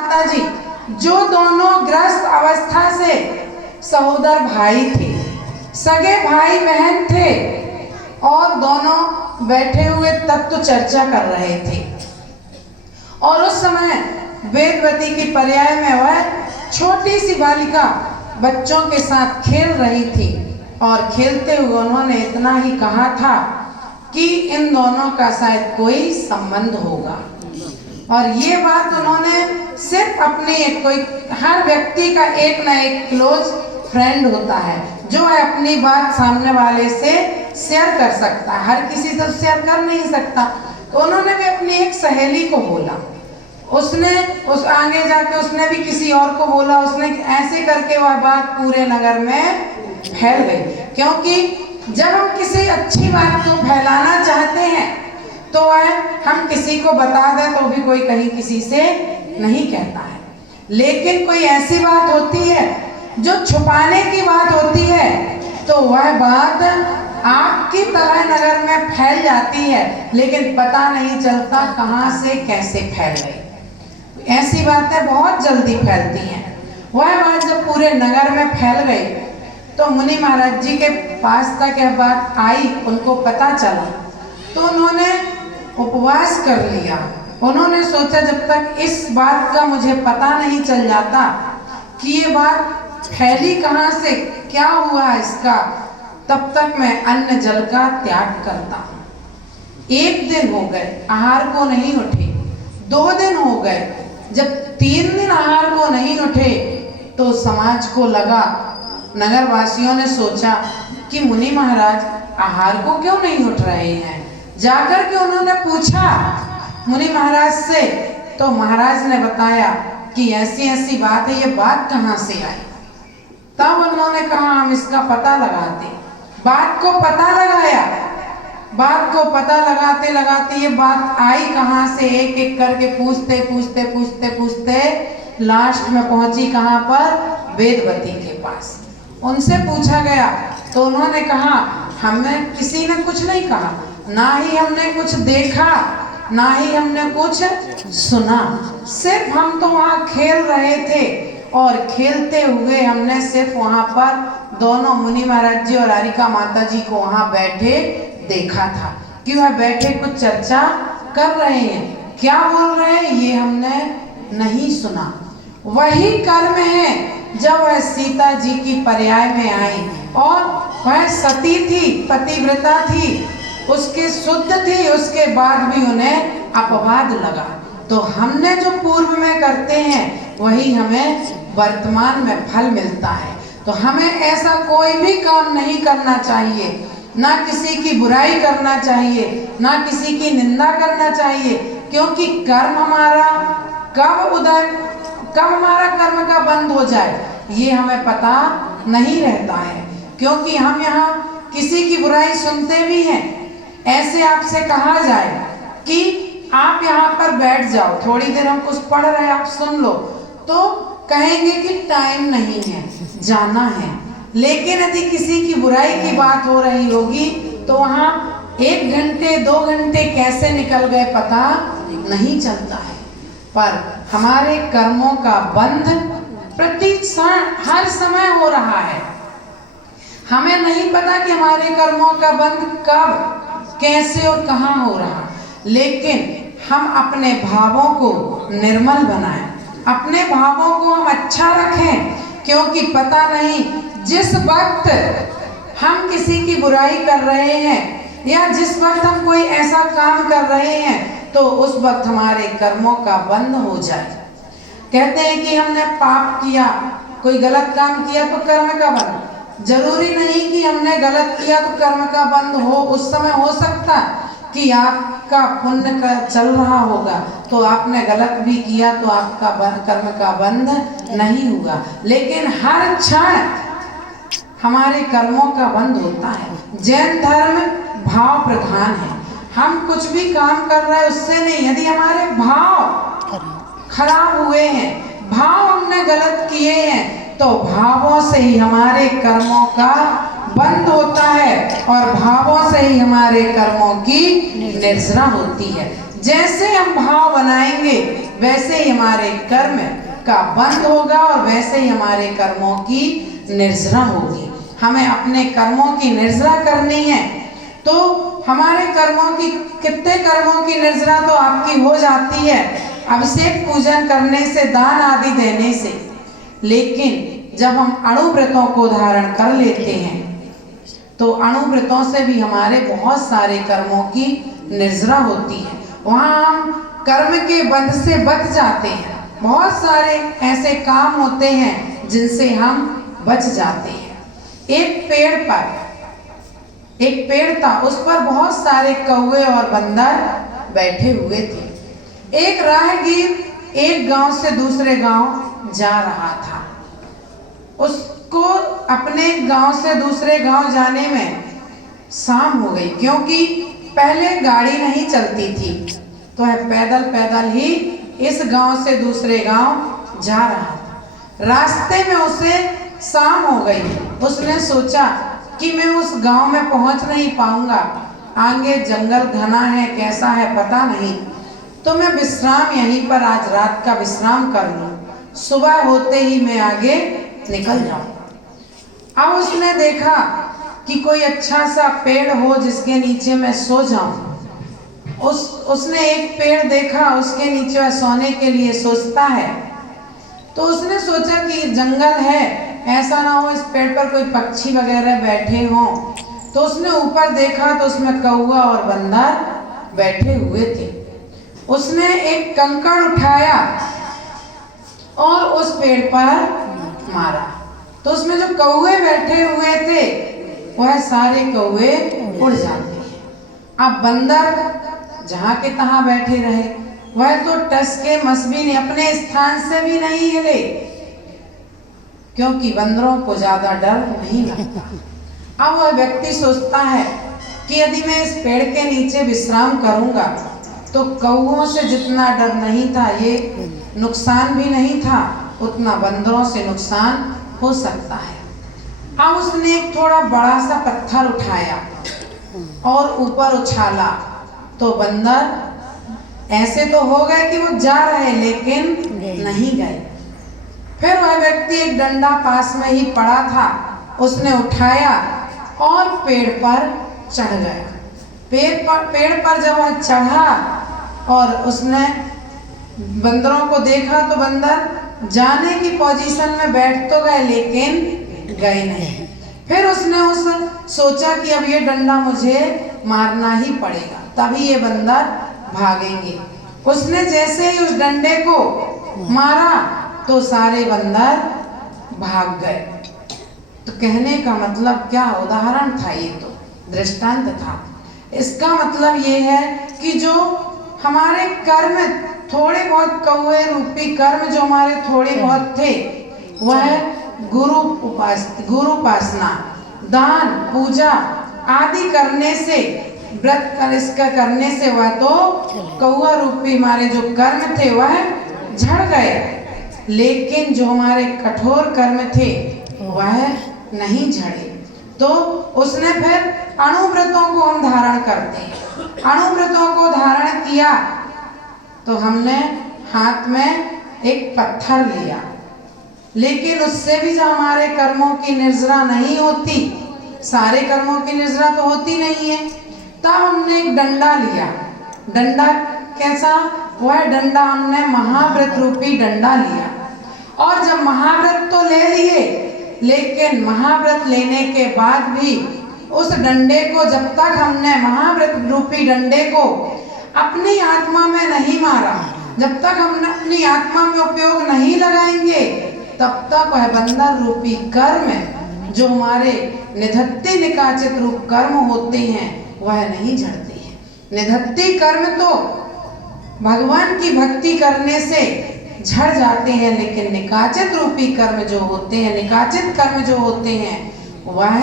माता जी जो दोनों ग्रस्त अवस्था से सहोदर भाई थे, सगे भाई बहन थे और दोनों बैठे हुए तत्व चर्चा कर रहे थे। और उस समय वेदवती की पर्याय में वह छोटी सी बालिका बच्चों के साथ खेल रही थी और खेलते हुए उन्होंने इतना ही कहा था कि इन दोनों का शायद कोई संबंध होगा। और ये बात उन्होंने सिर्फ अपने कोई हर व्यक्ति का एक ना एक क्लोज फ्रेंड होता है जो है अपनी बात सामने वाले से शेयर कर सकता है, हर किसी से शेयर कर नहीं सकता। तो उन्होंने भी अपनी एक सहेली को बोला, उसने उस आगे जाके उसने भी किसी और को बोला, उसने ऐसे करके वह बात पूरे नगर में फैल गई। क्योंकि जब हम किसी अच्छी बात को फैलाना चाहते हैं तो वह हम किसी को बता दें तो भी कोई कहीं किसी से नहीं कहता है, लेकिन कोई ऐसी बात होती है जो छुपाने की बात होती है तो वह बात आपकी तरह नगर में फैल जाती है, लेकिन पता नहीं चलता कहां से कैसे फैल गई। ऐसी बातें बहुत जल्दी फैलती हैं। वह बात जब पूरे नगर में फैल गई तो मुनि महाराज जी के पास तक यह बात आई, उनको पता चला तो उन्होंने उपवास कर लिया। उन्होंने सोचा जब तक इस बात का मुझे पता नहीं चल जाता कि ये बात फैली कहाँ से, क्या हुआ इसका, तब तक मैं अन्न जल का त्याग करता हूँ। 1 दिन हो गए आहार को नहीं उठे, 2 दिन हो गए, जब 3 दिन आहार को नहीं उठे तो समाज को लगा, नगर वासियों ने सोचा कि मुनि महाराज आहार को क्यों नहीं उठ रहे हैं। जाकर के उन्होंने पूछा मुनि महाराज से, तो महाराज ने बताया कि ऐसी ऐसी बात है, ये बात कहाँ से आई। तब उन्होंने कहा हम इसका पता लगाते। बात को पता लगाया, बात को पता लगाते लगाते ये बात आई कहाँ से, एक एक करके पूछते पूछते पूछते पूछते लास्ट में पहुंची कहाँ पर, वेदवती के पास। उनसे पूछा गया तो उन्होंने कहा हमें किसी ने कुछ नहीं कहा, ना ही हमने कुछ देखा, ना ही हमने कुछ सुना, सिर्फ हम तो वहाँ खेल रहे थे और खेलते हुए हमने सिर्फ वहाँ पर दोनों मुनि महाराज जी और आरिका माता जी को वहाँ बैठे देखा था कि वह बैठे कुछ चर्चा कर रहे हैं, क्या बोल रहे हैं ये हमने नहीं सुना। वही कर्म है जब वह सीता जी की पर्याय में आई और वह सती थी, पतिव्रता थी, उसके शुद्ध थी, उसके बाद भी उन्हें अपवाद लगा। तो हमने जो पूर्व में करते हैं वही हमें वर्तमान में फल मिलता है। तो हमें ऐसा कोई भी काम नहीं करना चाहिए, ना किसी की बुराई करना चाहिए, ना किसी की निंदा करना चाहिए, क्योंकि कर्म हमारा कब हमारा कर्म का बंद हो जाए ये हमें पता नहीं रहता है। क्योंकि हम यहाँ किसी की बुराई सुनते भी हैं, ऐसे आपसे कहा जाए कि आप यहाँ पर बैठ जाओ, थोड़ी देर हम कुछ पढ़ रहे हैं आप सुन लो, तो कहेंगे कि टाइम नहीं है, जाना है। लेकिन यदि किसी की बुराई की बात हो रही होगी तो वहाँ 1 घंटे 2 घंटे कैसे निकल गए पता नहीं चलता है। पर हमारे कर्मों का बंध प्रति क्षण हर समय हो रहा है। हमें नहीं पता कि हमारे कर्मों का बंध कब, कैसे और कहाँ हो रहा, लेकिन हम अपने भावों को निर्मल बनाएं, अपने भावों को हम अच्छा रखें, क्योंकि पता नहीं जिस वक्त हम किसी की बुराई कर रहे हैं या जिस वक्त हम कोई ऐसा काम कर रहे हैं तो उस वक्त हमारे कर्मों का बंध हो जाए। कहते हैं कि हमने पाप किया, कोई गलत काम किया तो कर्म का बंध। जरूरी नहीं कि हमने गलत किया तो कर्म का बंद हो। उस समय हो सकता कि आपका पुण्य का चल रहा होगा तो आपने गलत भी किया तो आपका कर्म का बंध नहीं हुआ, लेकिन हर क्षण हमारे कर्मों का बंद होता है। जैन धर्म भाव प्रधान है, हम कुछ भी काम कर रहे हैं उससे नहीं, यदि हमारे भाव खराब हुए हैं, भाव हमने गलत किए हैं तो भावों से ही हमारे कर्मों का बंद होता है और भावों से ही हमारे कर्मों की निर्जरा होती है। जैसे हम भाव बनाएंगे वैसे ही हमारे कर्म का बंध होगा और वैसे ही हमारे कर्मों की निर्जरा होगी। हमें अपने कर्मों की निर्जरा करनी है। तो हमारे कर्मों की, कितने कर्मों की निर्जरा तो आपकी हो जाती है अभिषेक पूजन करने से, दान आदि देने से। लेकिन जब हम अणुव्रतों को धारण कर लेते हैं तो अणुव्रतों से भी हमारे बहुत सारे कर्मों की निर्जरा होती है। वहाँ हम कर्म के बंध से बच जाते हैं। बहुत सारे ऐसे काम होते हैं जिनसे हम बच जाते हैं। एक पेड़ था, उस पर बहुत सारे कौवे और बंदर बैठे हुए थे। एक राहगीर एक गांव से दूसरे गांव जा रहा था। उसको अपने गांव से दूसरे गांव जाने में शाम हो गई, क्योंकि पहले गाड़ी नहीं चलती थी, तो वह पैदल पैदल ही इस गांव से दूसरे गांव जा रहा था। रास्ते में उसे शाम हो गई। उसने सोचा कि मैं उस गांव में पहुंच नहीं पाऊंगा, आगे जंगल घना है, कैसा है पता नहीं, तो मैं विश्राम यहीं पर आज रात का विश्राम कर लूं, सुबह होते ही मैं आगे निकल जाऊं। अब उसने देखा कि कोई अच्छा सा पेड़ हो जिसके नीचे मैं सो जाऊं। उसने एक पेड़ देखा, उसके नीचे वह सोने के लिए सोचता है। तो उसने सोचा कि जंगल है, ऐसा ना हो इस पेड़ पर कोई पक्षी वगैरह बैठे हों। तो उसने ऊपर देखा तो उसमें कौवा और बंदर बैठे हुए थे। उसने एक कंकड़ उठाया और उस पेड़ पर मारा, तो उसमें जो कौवे बैठे हुए थे वह सारे कौवे उड़ जाते हैं। अब बंदर जहाँ के तहाँ बैठे रहे, वह तो टस के मस भी नहीं, अपने स्थान से भी नहीं हिले, क्योंकि बंदरों को ज्यादा डर नहीं लगता। अब वह व्यक्ति सोचता है कि यदि मैं इस पेड़ के नीचे विश्राम करूंगा तो कौवों से जितना डर नहीं था, ये नुकसान भी नहीं था, उतना बंदरों से नुकसान हो सकता है। अब उसने एक थोड़ा बड़ा सा पत्थर उठाया और ऊपर उछाला, तो बंदर ऐसे तो हो गए कि वो जा रहे लेकिन नहीं गए। फिर वह व्यक्ति एक डंडा पास में ही पड़ा था, उसने उठाया और पेड़ पर चढ़ गया। पेड़ पर जब वह चढ़ा और उसने बंदरों को देखा तो बंदर जाने की पोजीशन में बैठ तो गए लेकिन गए नहीं। फिर उसने सोचा कि अब ये डंडा मुझे मारना ही पड़ेगा, तभी ये बंदर भागेंगे। उसने जैसे ही उस डंडे को मारा तो सारे बंदर भाग गए। तो कहने का मतलब क्या, उदाहरण था, ये तो दृष्टांत था। इसका मतलब ये है कि जो हमारे कर्म थोड़े बहुत, कौवे रूपी कर्म जो हमारे थोड़े बहुत थे, वह गुरु उपासना, दान, पूजा आदि करने से, व्रत कर इसका करने से वह तो कौवा रूपी हमारे जो कर्म थे वह झड़ गए। लेकिन जो हमारे कठोर कर्म थे वह नहीं झड़े। तो उसने फिर अणुव्रतों को हम धारण करते हैं। अणुव्रतों को धारण किया तो हमने हाथ में एक पत्थर लिया, लेकिन उससे भी जो हमारे कर्मों की निर्जरा नहीं होती, सारे कर्मों की निर्जरा तो होती नहीं है, तब हमने एक डंडा लिया। डंडा कैसा? वह डंडा हमने महाव्रत रूपी डंडा लिया। और जब महाव्रत तो ले लिए, लेकिन महाव्रत लेने के बाद भी उस डंडे को, जब तक हमने महाव्रत रूपी डंडे को अपनी आत्मा में नहीं मारा, जब तक हम अपनी आत्मा में उपयोग नहीं लगाएंगे, तब तक वह बंदर रूपी कर्म जो हमारे निधत्ती निकाचित रूप कर्म होते हैं वह नहीं झड़ते हैं। निधत्ती कर्म तो भगवान की भक्ति करने से झड़ जाते हैं, लेकिन निकाचित रूपी कर्म जो होते हैं, निकाचित कर्म जो होते हैं वह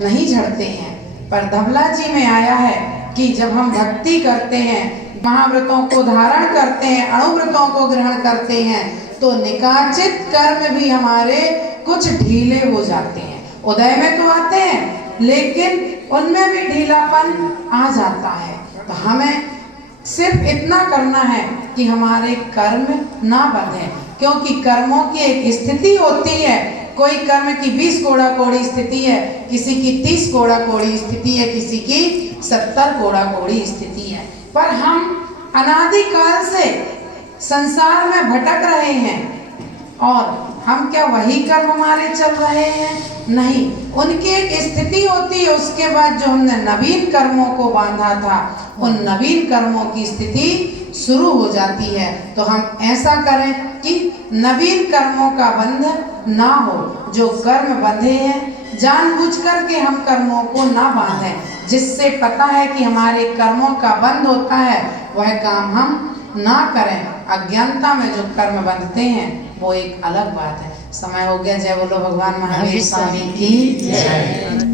नहीं झड़ते हैं। पर धवला जी में आया है कि जब हम भक्ति करते हैं, महाव्रतों को धारण करते हैं, अणुव्रतों को ग्रहण करते हैं, तो निकाचित कर्म भी हमारे कुछ ढीले हो जाते हैं। उदय में तो आते हैं लेकिन उनमें भी ढीलापन आ जाता है। तो हमें सिर्फ इतना करना है कि हमारे कर्म ना बंधे, क्योंकि कर्मों की एक स्थिति होती है। कोई कर्म की 20 कोड़ा कोड़ी स्थिति है, किसी की 30 कोड़ा कोड़ी स्थिति है, किसी की 70 कोड़ा कोड़ी स्थिति है। पर हम अनादिकाल से संसार में भटक रहे हैं और हम क्या वही कर्म हमारे चल रहे हैं? नहीं, उनकी एक स्थिति होती है। उसके बाद जो हमने नवीन कर्मों को बांधा था, उन नवीन कर्मों की स्थिति शुरू हो जाती है। तो हम ऐसा करें कि नवीन कर्मों का बंध ना हो। जो कर्म बंधे हैं जानबूझ करके हम कर्मों को ना बांधें, जिससे पता है कि हमारे कर्मों का बंध होता है, वह काम हम ना करें। अज्ञानता में जो कर्म बंधते हैं वो एक अलग बात है। समय हो गया। जय बोलो भगवान महावीर स्वामी की जय।